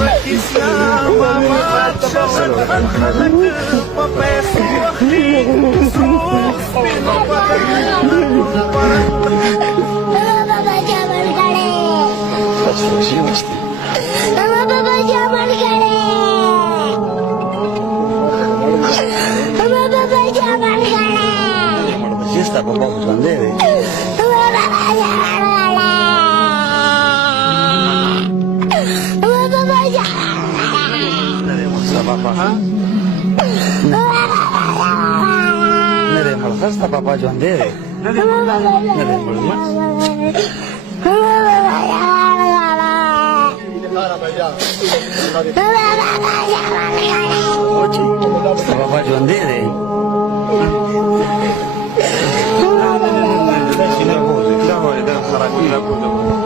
وركز يا ماما تشغل خلك باباس وخلي صروف Sta papà ژوندی دی نه دی مړ ستا پاپا ژوندی دی نه دی مړ ستا پاپا ژوندی دی لا هو ده خرابي لا